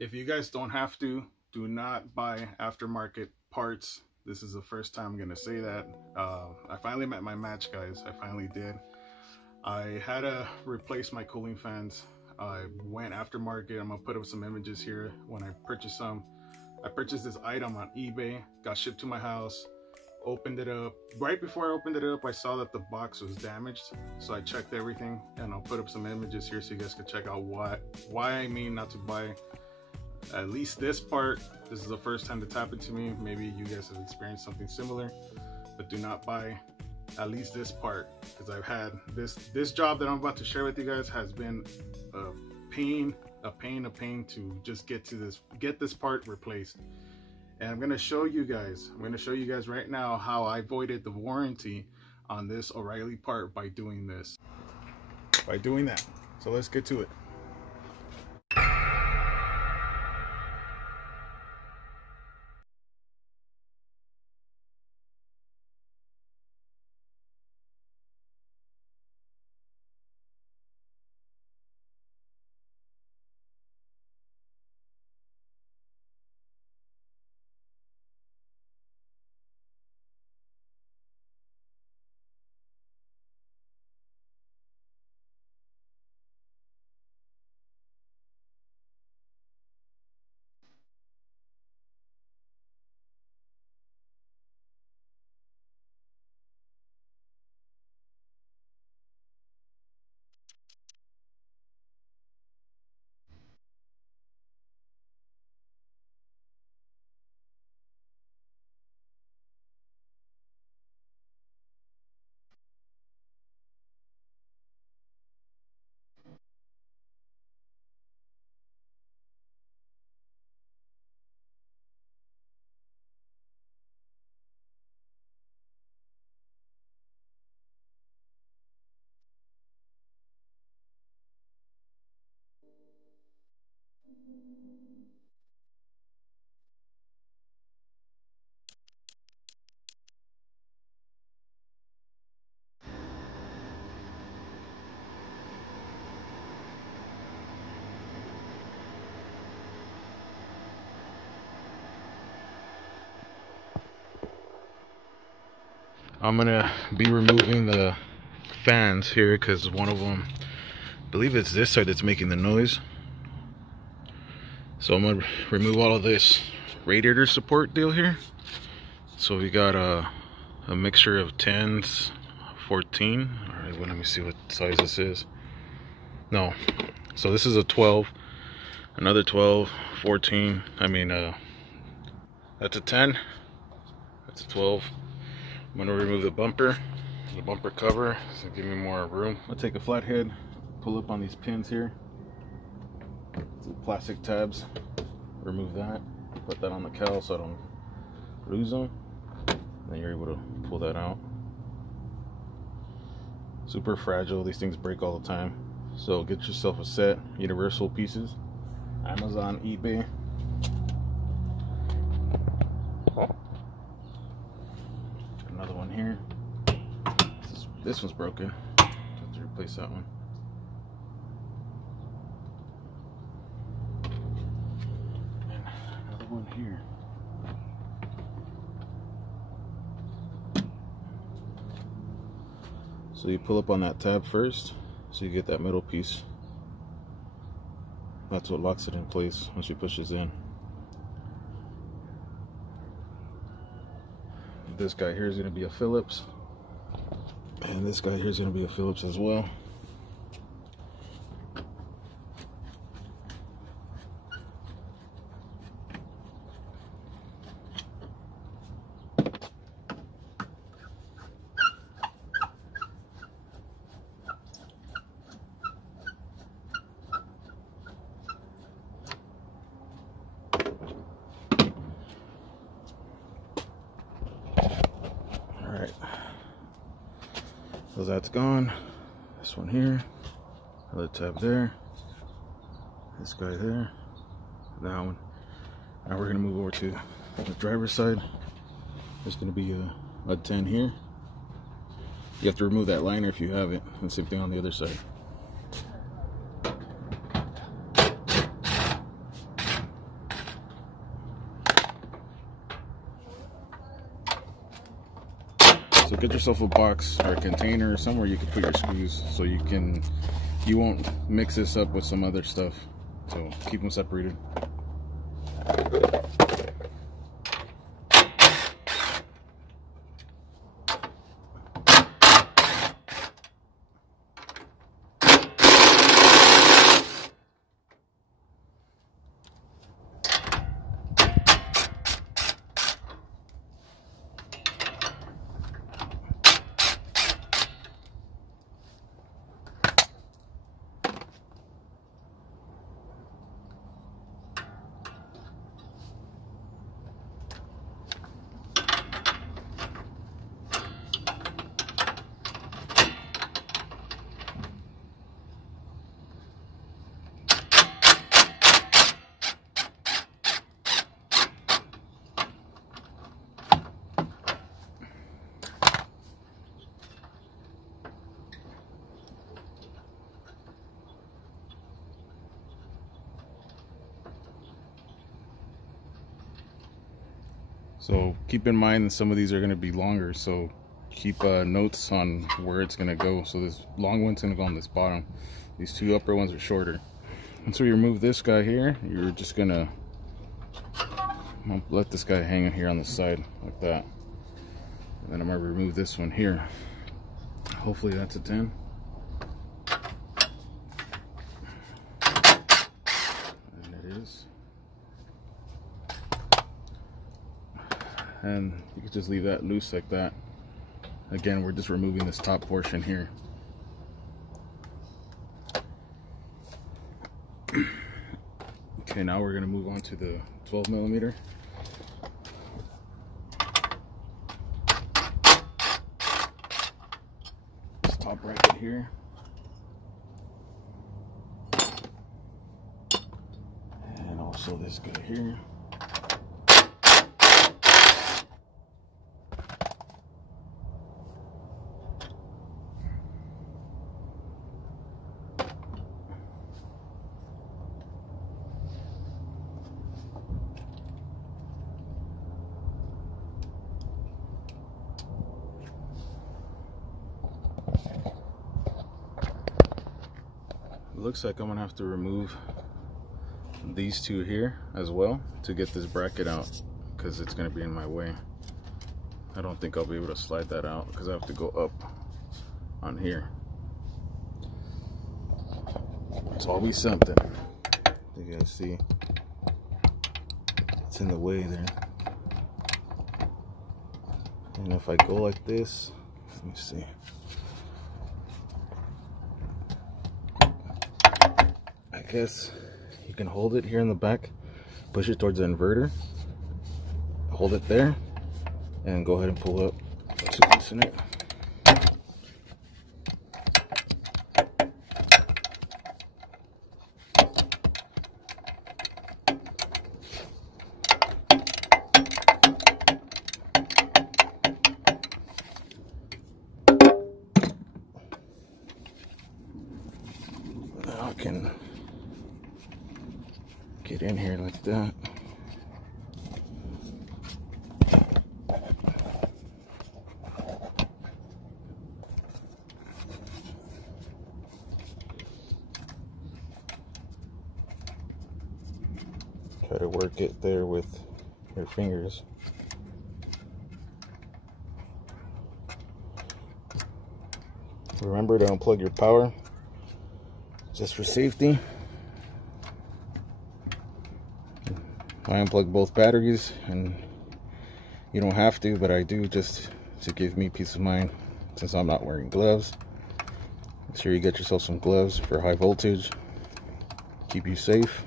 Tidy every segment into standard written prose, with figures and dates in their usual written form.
If you guys don't have to, do not buy aftermarket parts. This is the first time I'm gonna say that. I finally met my match, guys. I finally did. I had to replace my cooling fans. I went aftermarket. I'm gonna put up some images here when I purchased some. I purchased this item on eBay, got shipped to my house, opened it up. Right before I opened it up, I saw that the box was damaged. So I checked everything, and I'll put up some images here so you guys can check out why I mean not to buy at least this part. This is the first time that's happened to me. Maybe you guys have experienced something similar, but do not buy at least this part, because I've had this job that I'm about to share with you guys has been a pain to just get this part replaced. And I'm going to show you guys right now how I voided the warranty on this O'Reilly part by doing that. So let's get to it. I'm gonna be removing the fans here because one of them, I believe it's this side that's making the noise. So I'm gonna remove all of this radiator support deal here. So we got a mixture of 10s, 14. All right, well, let me see what size this is. No, so this is a 12, another 12, 14. I mean, that's a 10, that's a 12. I'm gonna remove the bumper cover, so give me more room. I'll take a flathead, pull up on these pins here, the plastic tabs, remove that, put that on the cowl so I don't lose them. Then you're able to pull that out. Super fragile, these things break all the time. So get yourself a set, universal pieces, Amazon, eBay. Another one here. This one's broken. Have to replace that one. And another one here. So you pull up on that tab first, so you get that middle piece. That's what locks it in place once you push this in. This guy here is going to be a Phillips, and this guy here is going to be a Phillips as well. Alright, so that's gone. This one here, another tab there, this guy there, that one. Now we're going to move over to the driver's side. There's going to be a 10 here. You have to remove that liner if you have it, and same thing on the other side. get yourself a box or a container or somewhere you can put your screws, so you won't mix this up with some other stuff. So keep them separated. So keep in mind that some of these are going to be longer, so keep notes on where it's going to go. So this long one's going to go on this bottom. These two upper ones are shorter. Once we remove this guy here, you're just going to let this guy hang here on the side like that. And then I'm going to remove this one here. Hopefully that's a 10. And it is. And you can just leave that loose like that. Again, we're just removing this top portion here. Okay, now we're going to move on to the 12 millimeter. This top bracket here. And also this guy here. Looks like I'm gonna have to remove these two here as well to get this bracket out, because it's gonna be in my way. I don't think I'll be able to slide that out because I have to go up on here. It's always something. You guys see it's in the way there. And if I go like this, let me see. I guess you can hold it here in the back, push it towards the inverter, hold it there, and go ahead and pull up to loosen it. Now I can get in here like that. Try to work it there with your fingers. Remember to unplug your power, just for safety. I unplug both batteries, and you don't have to, but I do, just to give me peace of mind since I'm not wearing gloves. Make sure you get yourself some gloves for high voltage, keep you safe.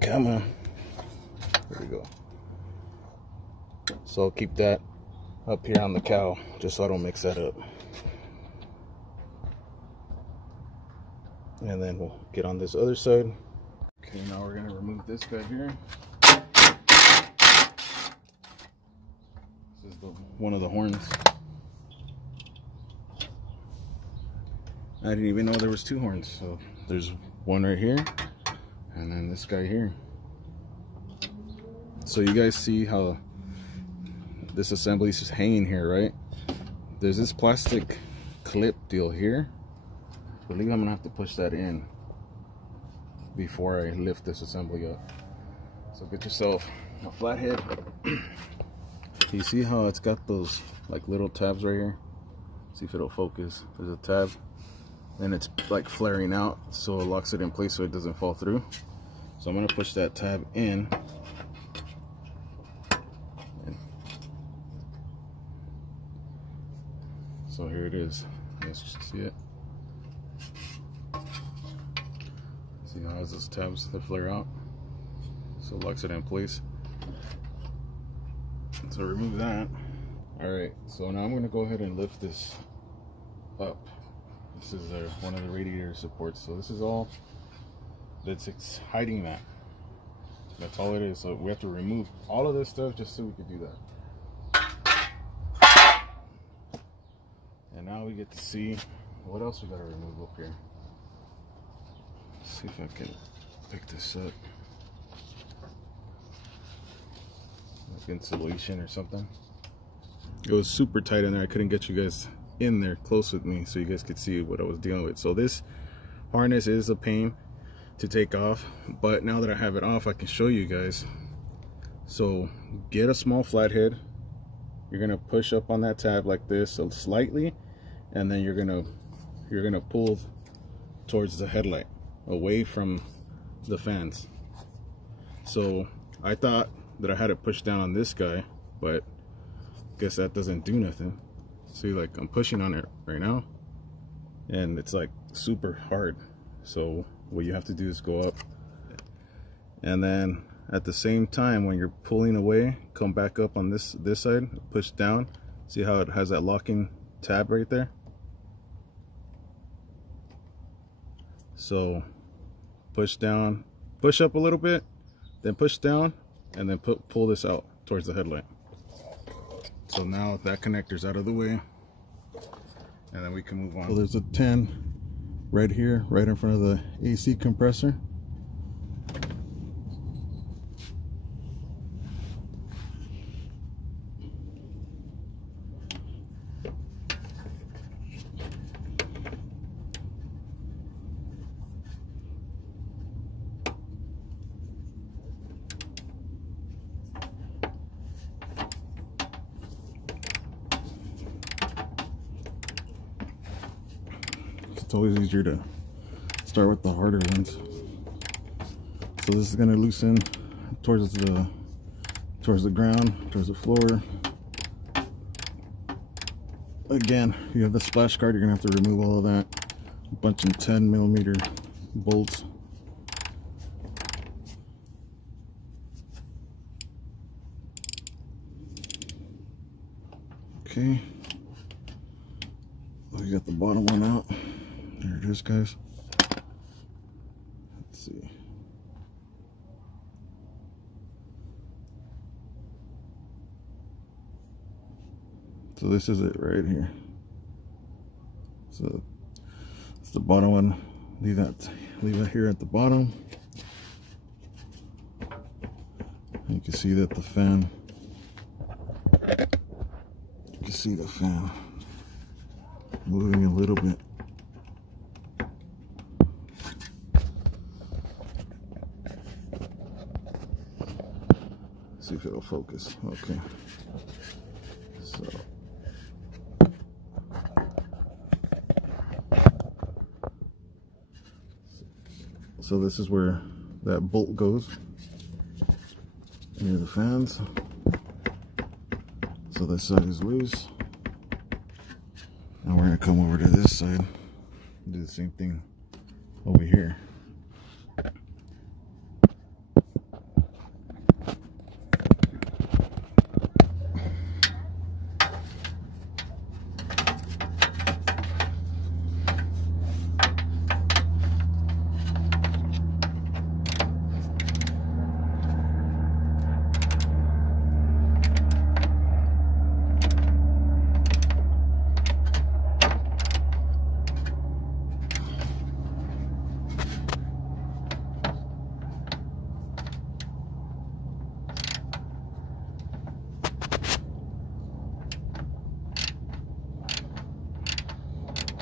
Come on. There we go. So I'll keep that up here on the cowl, just so I don't mix that up. And then we'll get on this other side. Okay, now we're gonna remove this guy here. This is one of the horns. I didn't even know there was two horns. So there's one right here, and then this guy here. So you guys see how this assembly is just hanging here, right? There's this plastic clip deal here. I believe I'm gonna have to push that in before I lift this assembly up. So get yourself a flathead. You see how it's got those like little tabs right here? See if it'll focus. There's a tab, and it's like flaring out, so it locks it in place so it doesn't fall through. So I'm gonna push that tab in. So here it is. You guys can see it. See how it has those tabs that flare out, so it locks it in place. So remove that. Alright, so now I'm going to go ahead and lift this up. This is one of the radiator supports. So this is all that's hiding that. That's all it is. So we have to remove all of this stuff just so we could do that. And now we get to see what else we got to remove up here. Let's see if I can pick this up. Like insulation or something. It was super tight in there. I couldn't get you guys in there close with me so you guys could see what I was dealing with. So this harness is a pain to take off, but now that I have it off, I can show you guys. So get a small flathead. You're gonna push up on that tab like this, so slightly, and then you're gonna pull towards the headlight, away from the fans. So I thought that I had it pushed down on this guy, but I guess that doesn't do nothing. See, like I'm pushing on it right now, and it's like super hard. So what you have to do is go up, and then at the same time when you're pulling away, come back up on this side, push down. See how it has that locking tab right there? So push down, push up a little bit, then push down, and then pull this out towards the headlight. So now that connector's out of the way, and then we can move on. So there's a 10 right here, right in front of the AC compressor. It's always easier to start with the harder ones. So this is going to loosen towards the ground, towards the floor. Again, you have the splash guard, you're going to have to remove all of that. A bunch of 10mm bolts. Okay. We got the bottom one out. There it is, guys. Let's see. So this is it right here. So it's the bottom one. Leave it here at the bottom. You can see that the fan. You can see the fan moving a little bit. See if it'll focus. Okay. So this is where that bolt goes, near the fans. So this side is loose. Now we're gonna come over to this side and do the same thing over here.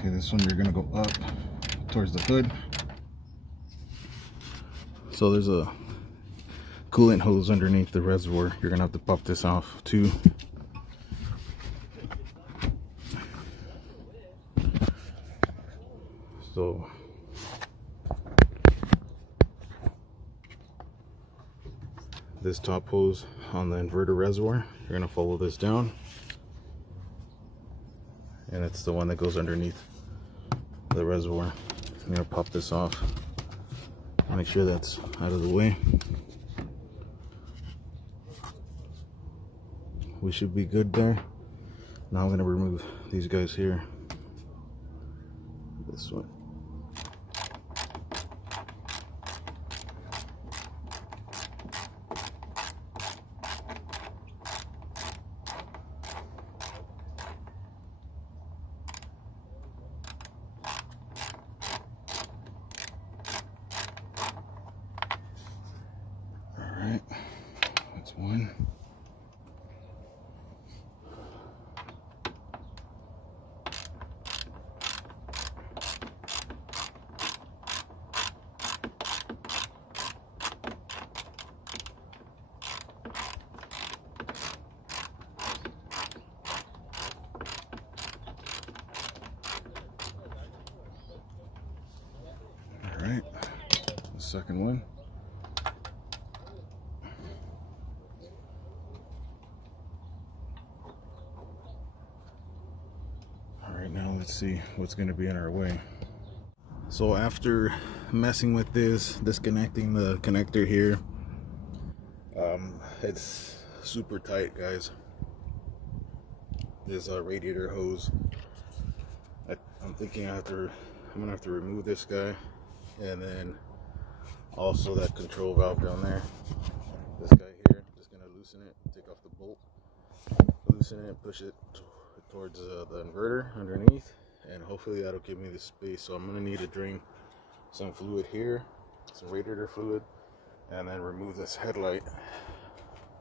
Okay, this one you're gonna go up towards the hood. So there's a coolant hose underneath the reservoir. You're gonna have to pop this off too. So this top hose on the inverter reservoir, you're gonna follow this down, and it's the one that goes underneath the reservoir. I'm gonna pop this off, make sure that's out of the way. We should be good there. Now I'm gonna remove these guys here. This one. Alright, that's one. Alright, the second one. Alright, now let's see what's going to be in our way. So after messing with this, disconnecting the connector here, it's super tight, guys. This radiator hose. I'm thinking I'm gonna have to remove this guy, and then also that control valve down there. This guy here, just gonna loosen it, take off the bolt, loosen it, push it towards the inverter underneath, and hopefully that'll give me the space. So I'm gonna need to drain some fluid here, some radiator fluid, and then remove this headlight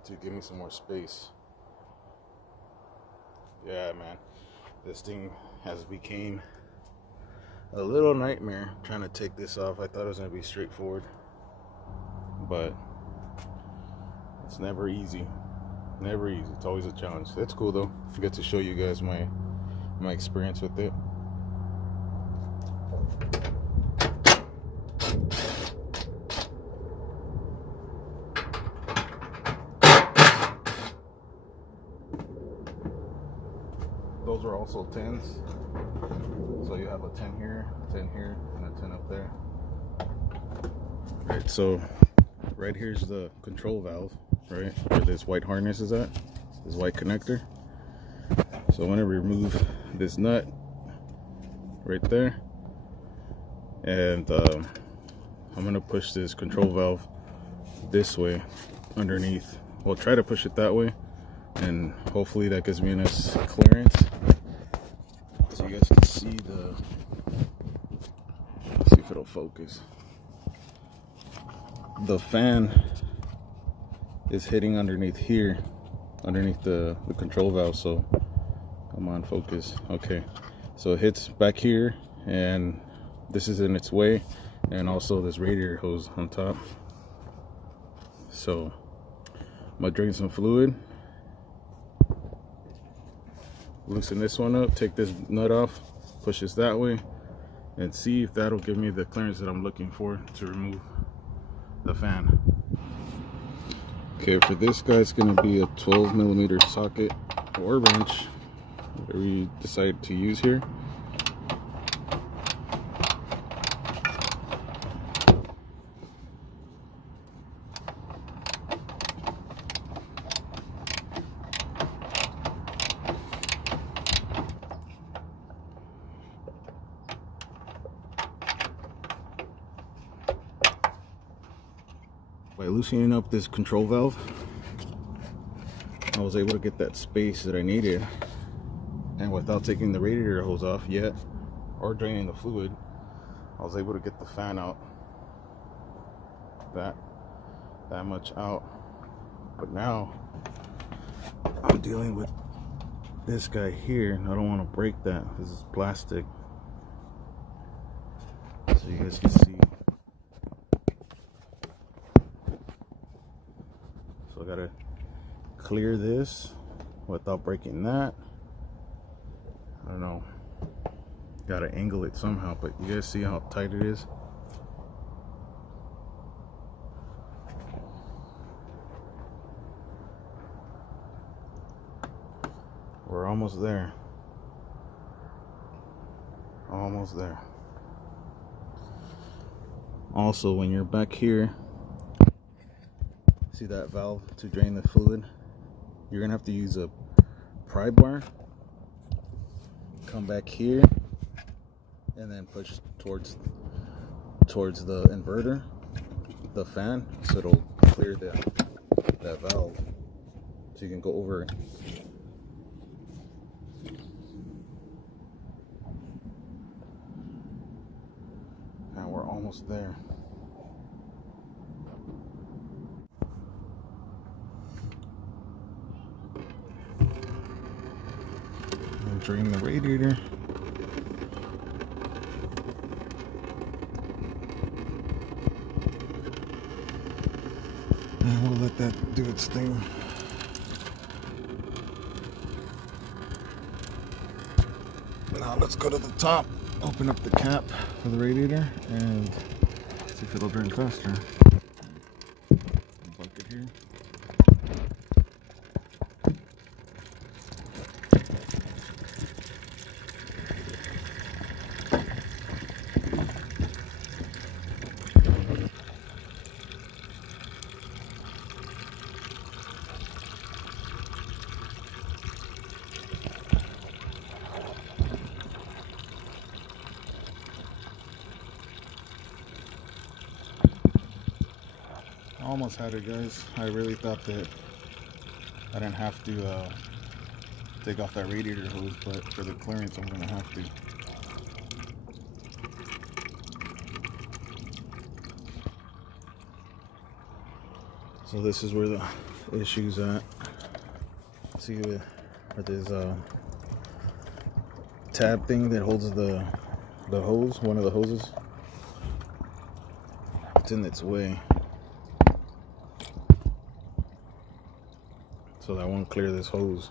to give me some more space. Yeah, man, this thing has become a little nightmare trying to take this off. I thought it was going to be straightforward, but it's never easy. Never easy. It's always a challenge. That's cool though. I get to show you guys my experience with it. Those are also 10s. So you have a 10 here, 10 here, and a 10 up there. Right, so right here's the control valve, right? Where this white harness is at, this white connector. So I'm gonna remove this nut right there, and I'm gonna push this control valve this way underneath. Well, try to push it that way, and hopefully that gives me enough clearance so you guys can see the, let's see if it'll focus. The fan is hitting underneath here, underneath the control valve. So come on, focus. Okay, so it hits back here, and this is in its way, and also this radiator hose on top. So I'm gonna drain some fluid, loosen this one up, take this nut off, push this that way, and see if that'll give me the clearance that I'm looking for to remove the fan. Okay, for this guy it's going to be a 12mm socket or wrench, whatever you decide to use here. By loosening up this control valve, I was able to get that space that I needed, and without taking the radiator hose off yet or draining the fluid, I was able to get the fan out, that much out. But now I'm dealing with this guy here, and I don't want to break that. This is plastic, so you guys can see. So I gotta clear this without breaking that. I don't know, gotta angle it somehow, but you guys see how tight it is. We're almost there. Almost there. Also, when you're back here, see that valve to drain the fluid? You're gonna have to use a pry bar. Come back here and then push towards the inverter, the fan, so it'll clear that valve, so you can go over it. Now we're almost there. And drain the radiator. And we'll let that do its thing. Now let's go to the top, open up the cap for the radiator, and see if it'll drain faster. Bucket here. Almost had it, guys. I really thought that I didn't have to take off that radiator hose, but for the clearance I'm gonna have to. So this is where the issue's at. See where there's a tab thing that holds the hose, one of the hoses. It's in its way. So that won't clear this hose.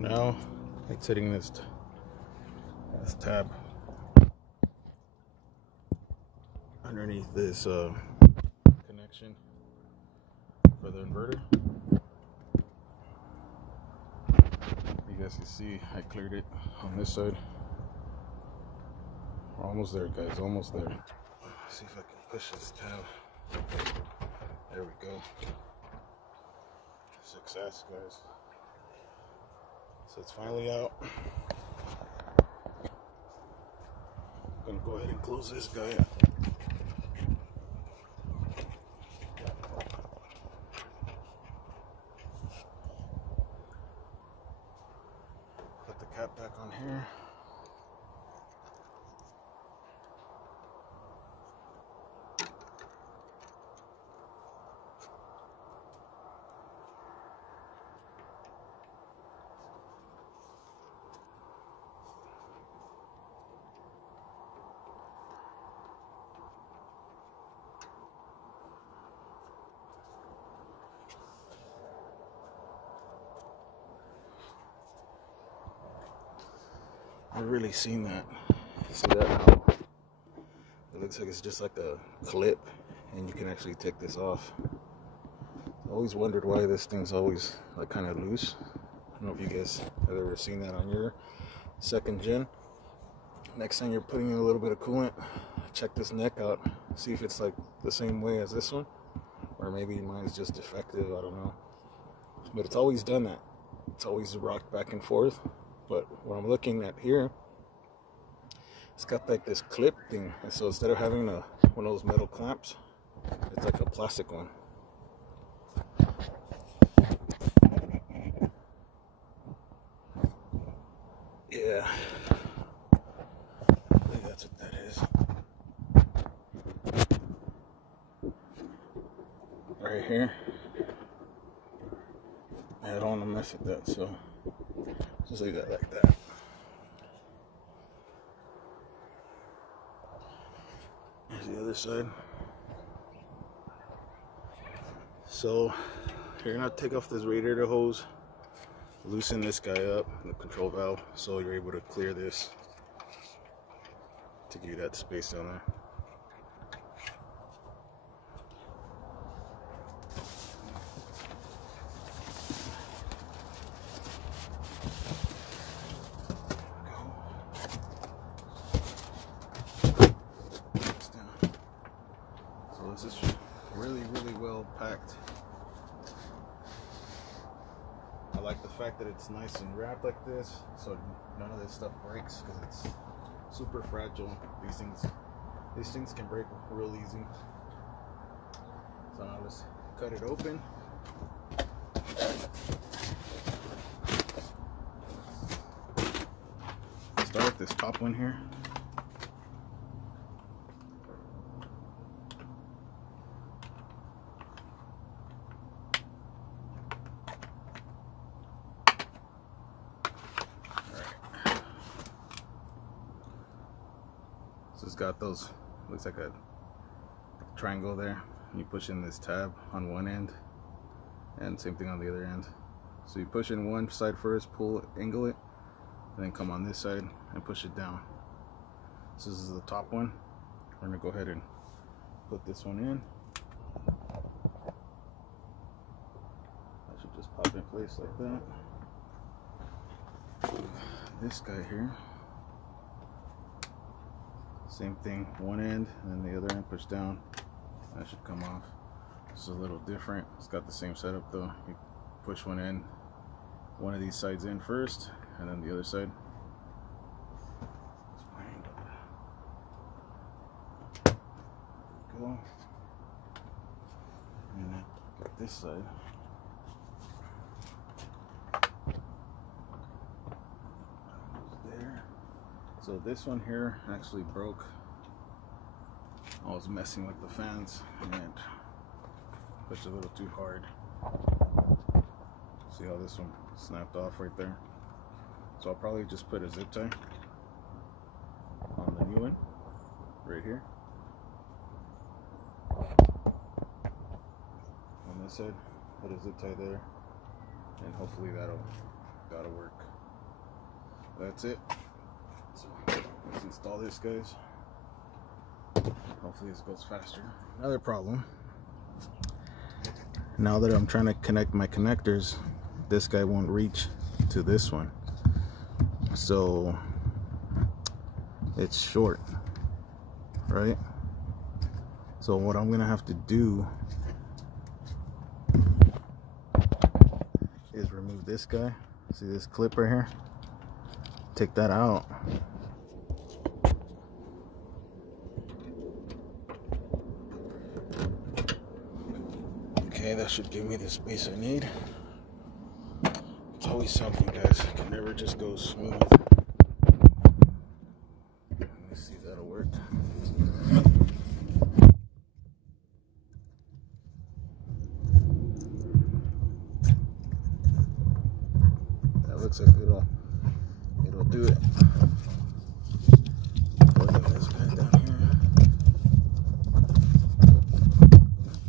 Now exiting this tab underneath this connection for the inverter. You guys can see I cleared it on this side. We're almost there, guys, almost there. Let's see if I can push this tab. There we go. Success, guys. So it's finally out. I'm gonna go ahead and close this guy up. Put the cap back on here. I've really seen that. See that now? It looks like it's just like a clip, and you can actually take this off. I always wondered why this thing's always like kind of loose. I don't know if you guys have ever seen that on your second gen, next time you're putting in a little bit of coolant, check this neck out, see if it's like the same way as this one, or maybe mine's just defective, I don't know. But it's always done that. It's always rocked back and forth. But what I'm looking at here, it's got like this clip thing, and so instead of having one of those metal clamps, it's like a plastic one. Yeah, I think that's what that is. Right here. I don't want to mess with that, so just leave that like that. Here's the other side. So you're gonna take off this radiator hose, loosen this guy up, the control valve, so you're able to clear this to give you that space down there. This is really well packed. I like the fact that it's nice and wrapped like this, so none of this stuff breaks, because it's super fragile. These things can break real easy. So now let's cut it open. Start with this top one here. So it's got those, looks like a triangle there. You push in this tab on one end, and same thing on the other end. So you push in one side first, pull, angle it, and then come on this side and push it down. So this is the top one. We're gonna go ahead and put this one in. That should just pop in place like that. This guy here, same thing, one end and then the other end push down. That should come off. This is a little different. It's got the same setup though. You push one end, one of these sides in first, and then the other side. Go. And then got this side. There. So this one here actually broke. I was messing with the fans and pushed a little too hard. See how this one snapped off right there? So I'll probably just put a zip tie on the new one right here. On this side, put a zip tie there, and hopefully that'll work. That's it. So let's install this, guys. Hopefully this goes faster. Another problem, now that I'm trying to connect my connectors, this guy won't reach to this one, so it's short, right? So what I'm gonna have to do is remove this guy. See this clip right here? Take that out. Okay, that should give me the space I need. It's always something, guys. It can never just go smooth. Let me see if that'll work. That looks like it'll do it. Plug in this guy down here.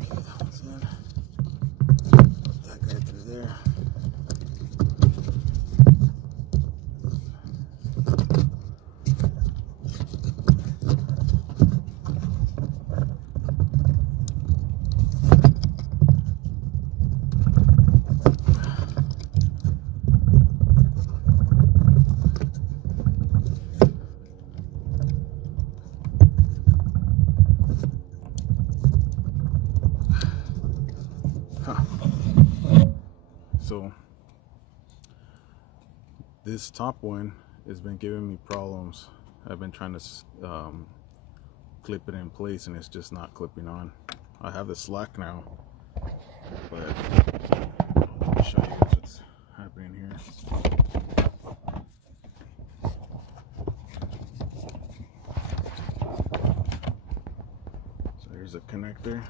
Okay, that one's in. Put that guy through there. So this top one has been giving me problems. I've been trying to clip it in place and it's just not clipping on. I have the slack now, but let me show you guys what's happening here. So here's a connector.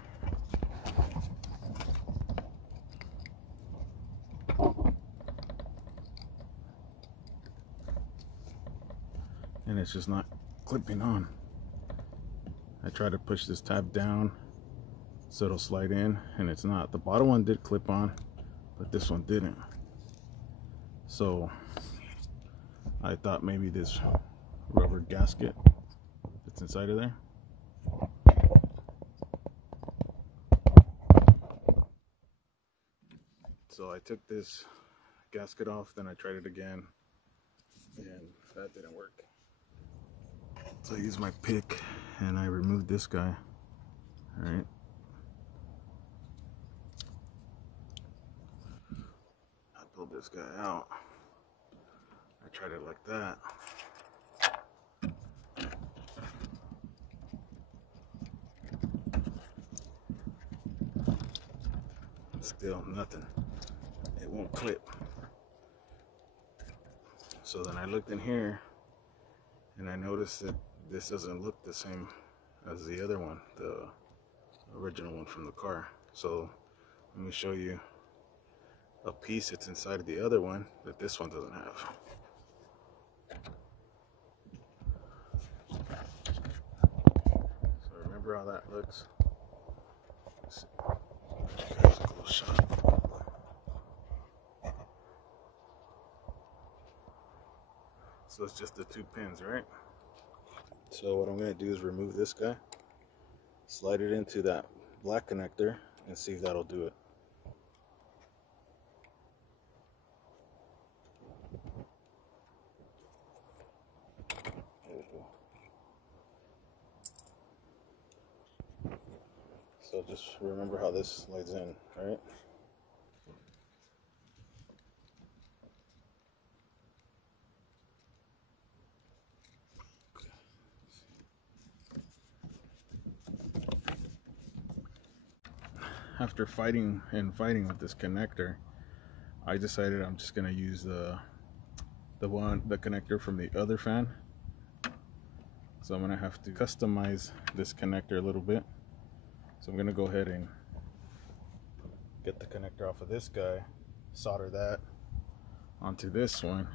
And it's just not clipping on. I tried to push this tab down so it'll slide in, and it's not. The bottom one did clip on, but this one didn't. So I thought maybe this rubber gasket that's inside of there. So I took this gasket off, then I tried it again, and that didn't work. So I used my pick and I removed this guy. All right. I pulled this guy out. I tried it like that. Still nothing. It won't clip. So then I looked in here and I noticed that this doesn't look the same as the other one, the original one from the car. So let me show you a piece that's inside of the other one that this one doesn't have. So remember how that looks? Let's see. Give you guys a close shot. So it's just the two pins, right? So what I'm going to do is remove this guy, slide it into that black connector, and see if that'll do it. So just remember how this slides in, right? After fighting with this connector, I decided I'm just gonna use the connector from the other fan. So I'm gonna have to customize this connector a little bit. So I'm gonna go ahead and get the connector off of this guy, solder that onto this one,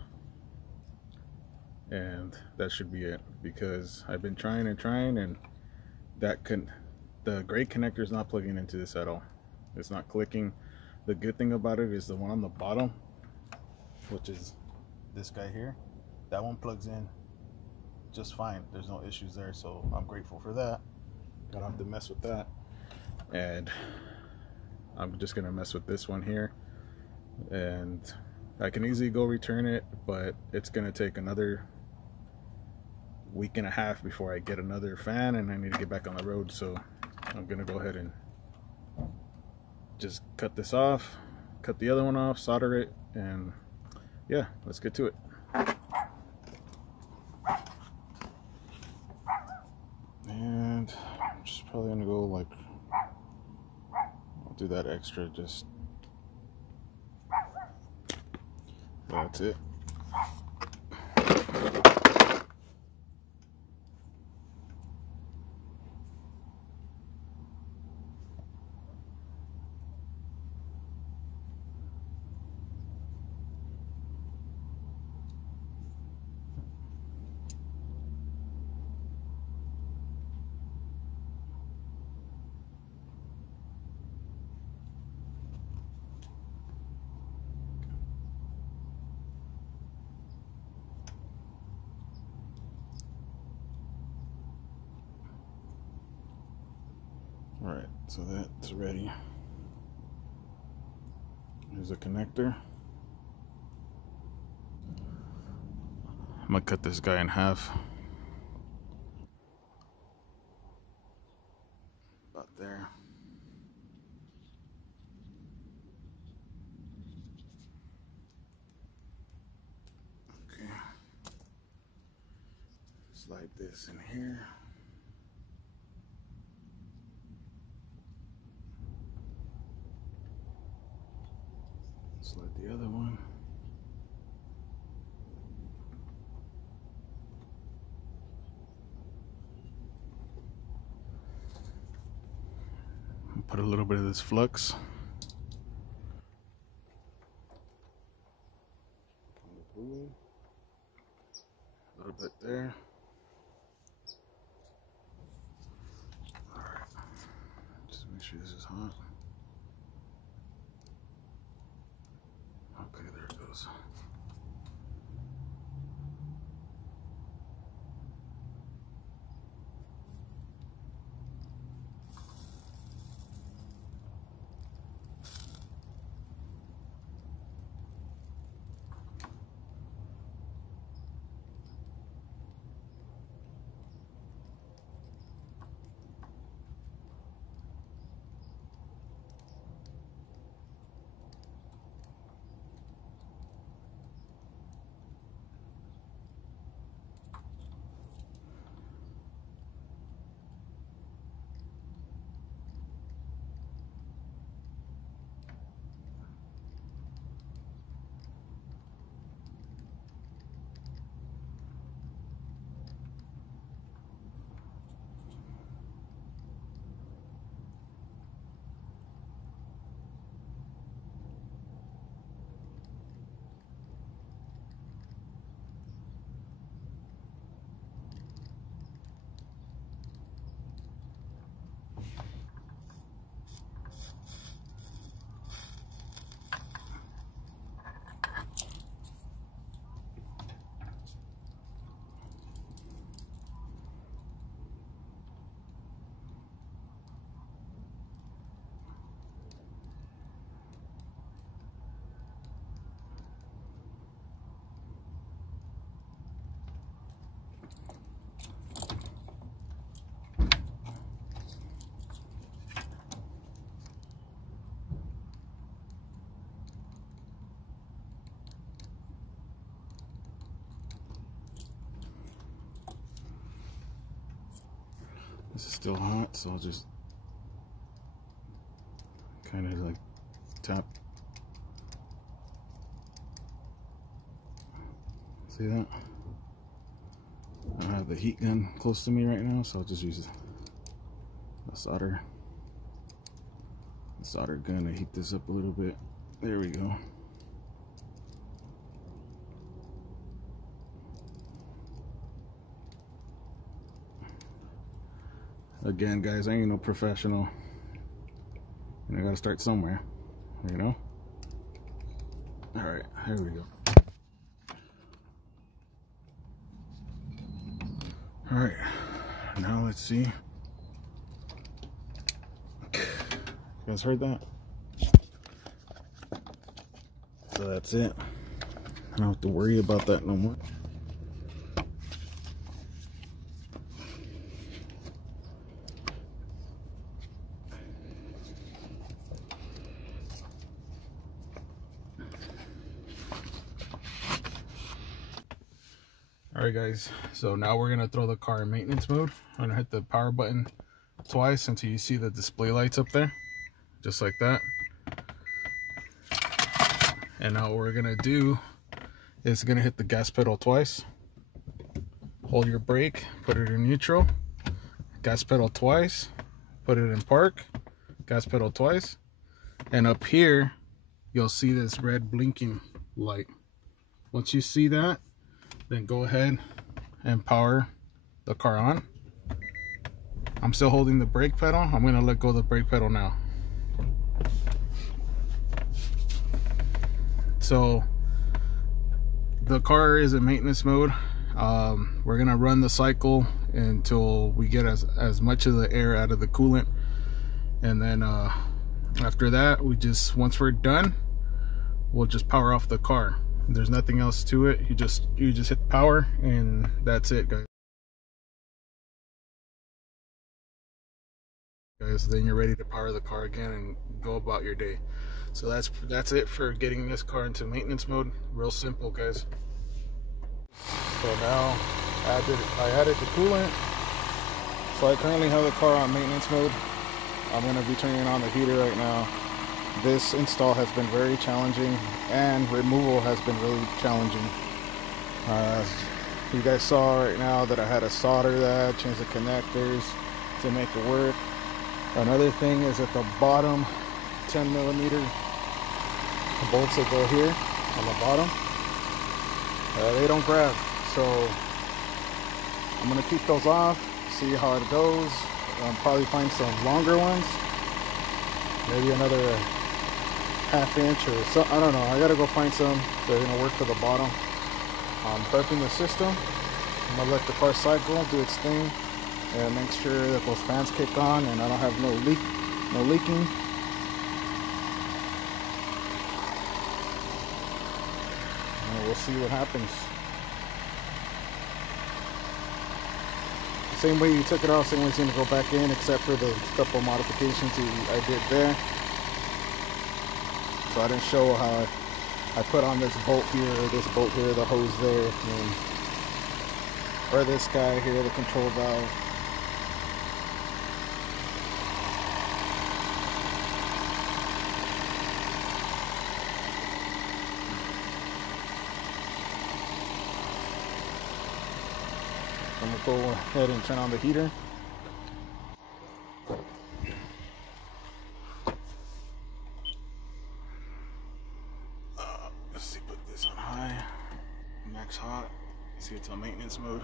and that should be it. Because I've been trying and the gray connector is not plugging into this at all. It's not clicking. The good thing about it is the one on the bottom, which is this guy here, that one plugs in just fine. There's no issues there, so I'm grateful for that. I don't have to mess with that. And I'm just gonna mess with this one here, and I can easily go return it, but it's gonna take another week and a half before I get another fan, and I need to get back on the road. So I'm gonna go ahead and just cut this off, cut the other one off, solder it, and yeah, let's get to it. And I'm just probably gonna go like, I'll do that extra, just that's it. Alright, so that's ready. Here's a connector. I'm gonna cut this guy in half. About there. Slide this in here. Slide the other one. Put a little bit of this flux. A little bit there. Alright. Just make sure this is hot. Okay, there it goes. This is still hot, so I'll just kind of like tap. See that? I don't have the heat gun close to me right now, so I'll just use a solder gun to heat this up a little bit. There we go. Again, guys, I ain't no professional, and I gotta start somewhere, you know? All right, here we go. All right, now let's see. You guys heard that? So that's it. I don't have to worry about that no more. Alright guys, so now we're gonna throw the car in maintenance mode. I'm gonna hit the power button twice until you see the display lights up there, just like that. And now what we're gonna do is gonna hit the gas pedal twice, hold your brake, put it in neutral, gas pedal twice, put it in park, gas pedal twice, and up here you'll see this red blinking light. Once you see that, then go ahead and power the car on. I'm still holding the brake pedal. I'm going to let go of the brake pedal now. So the car is in maintenance mode. We're going to run the cycle until we get as much of the air out of the coolant, and then after that, once we're done, we'll just power off the car. There's nothing else to it. You just hit power, and that's it, guys. Then you're ready to power the car again and go about your day. So that's it for getting this car into maintenance mode. Real simple, guys. So now I added the coolant. So I currently have the car on maintenance mode. I'm going to be turning on the heater right now. This install has been very challenging, and removal has been really challenging. You guys saw right now that I had to solder that, change the connectors to make it work. Another thing is at the bottom 10mm bolts that go here on the bottom, they don't grab. So I'm going to keep those off, see how it goes. Probably find some longer ones, maybe another ½ inch or so. I don't know. I gotta go find some that are gonna work for the bottom. I'm prepping the system. I'm gonna let the car cycle, do its thing, and make sure that those fans kick on and I don't have no leaking. And we'll see what happens. Same way you took it off, same way it's going to go back in, except for the couple modifications I did there. So I didn't show how I put on this bolt here, the hose there, or this guy here, the control valve. I'm going to go ahead and turn on the heater. Let's see, put this on high, max hot. See, it's on maintenance mode.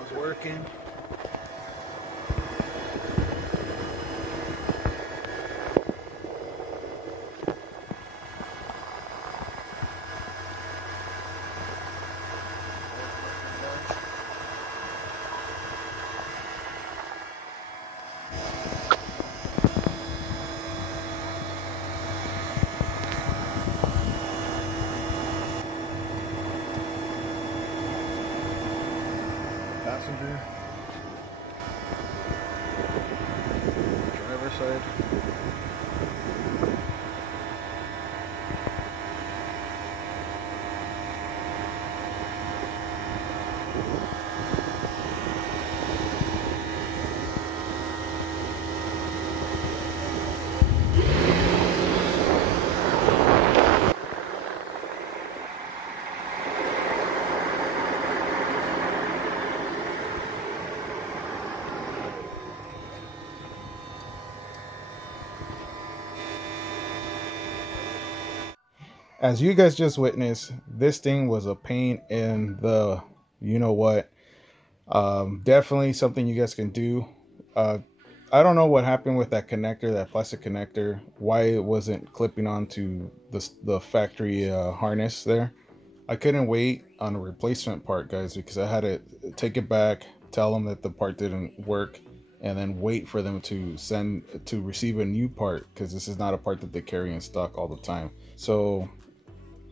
It's working. Passenger, driver's side. As you guys just witnessed, this thing was a pain in the you know what. Definitely something you guys can do. I don't know what happened with that connector, that plastic connector, why it wasn't clipping onto the factory harness there. I couldn't wait on a replacement part, guys, because I had to take it back, tell them that the part didn't work, and then wait for them to receive a new part, because this is not a part that they carry in stock all the time. So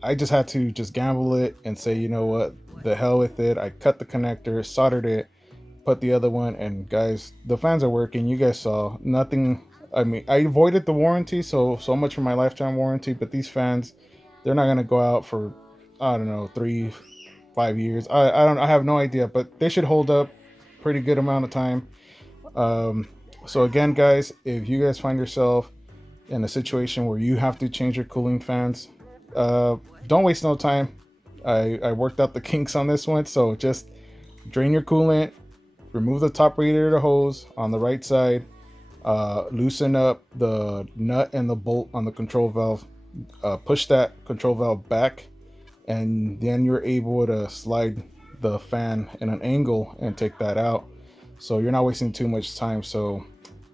I just had to gamble it and say, you know what, the hell with it. I cut the connector, soldered it, put the other one, and guys, the fans are working. You guys saw nothing. I mean, I avoided the warranty, so much for my lifetime warranty, but these fans, they're not gonna go out for, I don't know, 3-5 years. I have no idea, but they should hold up pretty good amount of time. So again, guys, if you guys find yourself in a situation where you have to change your cooling fans, don't waste no time. I worked out the kinks on this one, so just drain your coolant, remove the top radiator hose on the right side, loosen up the nut and the bolt on the control valve, push that control valve back, and then you're able to slide the fan in an angle and take that out, so you're not wasting too much time. So,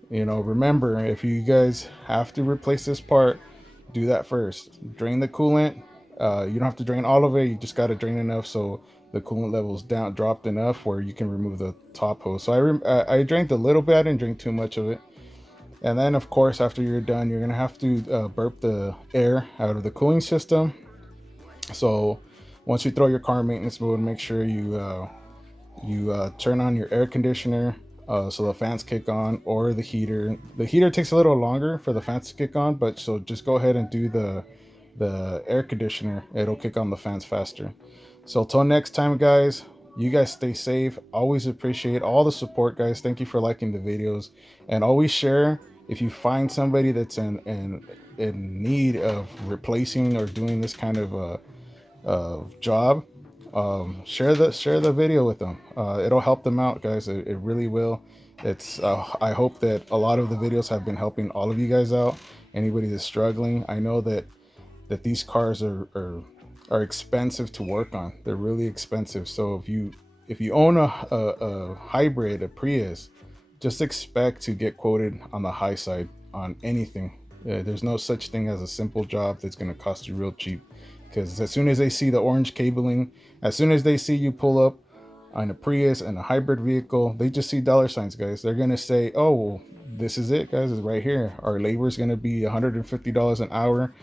you know, remember, if you guys have to replace this part, do that first. Drain the coolant, You don't have to drain all of it, you just got to drain enough so the coolant levels dropped enough where you can remove the top hose. So I drank a little bit, I didn't drink too much of it. And then of course, after you're done, you're gonna have to burp the air out of the cooling system. So once you throw your car in maintenance mode, make sure you turn on your air conditioner so the fans kick on, or the heater. The heater takes a little longer for the fans to kick on, but so just go ahead and do the air conditioner. It'll kick on the fans faster. So till next time, guys, you guys stay safe. Always appreciate all the support, guys. Thank you for liking the videos, and always share if you find somebody that's in need of replacing or doing this kind of job. Share the video with them. It'll help them out, guys. It really will. It's I hope that a lot of the videos have been helping all of you guys out. Anybody that's struggling, I know that these cars are expensive to work on. They're really expensive. So if you own a hybrid, a Prius, just expect to get quoted on the high side on anything. There's no such thing as a simple job that's going to cost you real cheap, because as soon as they see the orange cabling, as soon as they see you pull up on a Prius and a hybrid vehicle, they just see dollar signs, guys. They're going to say, oh, well, this is it, guys. It's right here. Our labor is going to be $150 an hour.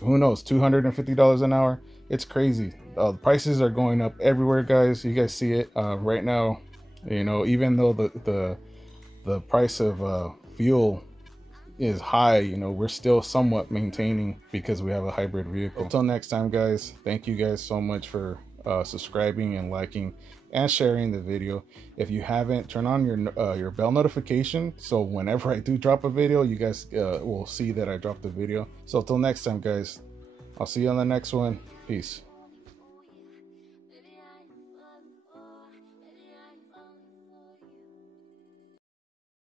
Who knows, $250 an hour. It's crazy. The prices are going up everywhere, guys. You guys see it right now. You know, even though the price of fuel is high, you know, we're still somewhat maintaining because we have a hybrid vehicle. Until next time, guys, thank you guys so much for subscribing and liking and sharing the video. If you haven't, turn on your bell notification, so whenever I do drop a video, you guys will see that I dropped the video. So till next time, guys, I'll see you on the next one. Peace.